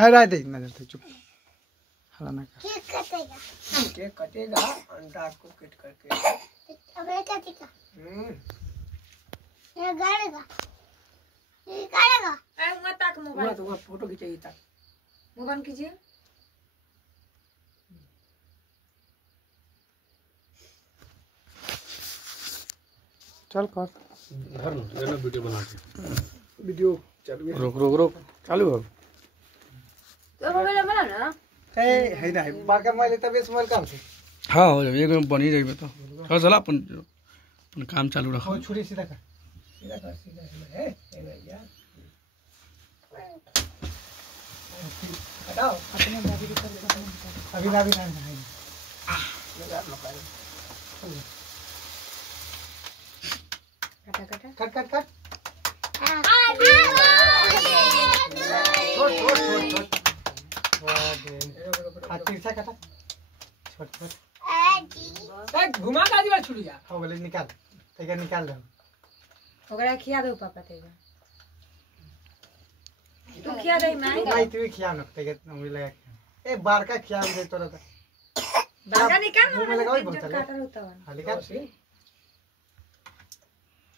है राय दे नजर से चुप हला ना कर केक कटेगा अंडा को कट करके अब ये कटेगा ये गाड़ेगा ए मत तक मोबाइल तो फोटो खींचिए तक मोबाइल कीजिए चल कर घर में ये ना वीडियो बना के वीडियो चालू है रुक चालू हो तो मोबाइल बना ना है ना बाका मैले त बेस मोबाइल काम छ हाँ हो जाए एक बनी रही तो चल चला अपन काम चालू रखो हो छुरी सीधा कर है भैया हटाओ अपने भाभी की तरफ अभी ना है कटा कट कट छोड़ तिरछा कटा छोड़ घुमा का दिवा छुड़िया हो बोले निकाल तेगा निकाल दे ओकरा खिया दो पापा तेगा तू खिया दे मैं नहीं तू खिया न तेगा उंगली लगा ए बार का खिया दे तोरा तो बागा निकाल मुंह में लगाओ बहुत चले काटा होता है हां निकाल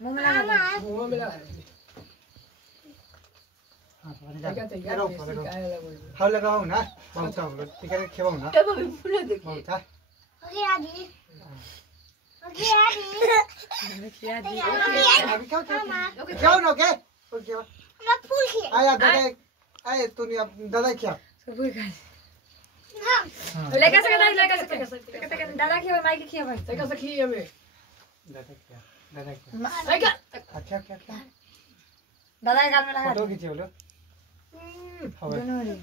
मुंह में लगा मुंह में लगा हां तो क्या निकाल रो हां लगाओ ना बहुत हम लोग तेगा खेबाओ ना तब भी फूल देख बहुत था खिया दी अभी क्या ना के ओके मैं फूल खिया आया दादा आए तू नहीं दादा क्या सब खा लेके सके दादा खिया माई के खिया भाई तक सखी हमें दादा क्या अच्छा दादा के गाल में लगा फोटो खींचे बोलो दोनों रे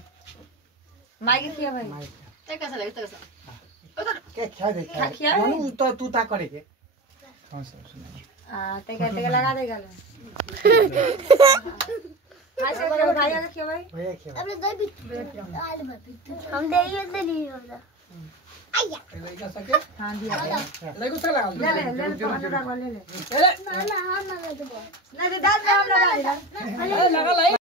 माई के खिया भाई के क्या दे खिया मनु तो तू ता करे के कौन सा सुना तेगा लगा दे गाल भाई से भाई आगे खिया भाई भैया क्या अब दो भी हम दे ये दे नहीं होगा आया लगा सके हां दिया लगो से लगा ले ले ले ना हम लगा दो ना दे दाल में हम लगा दे लगा लाई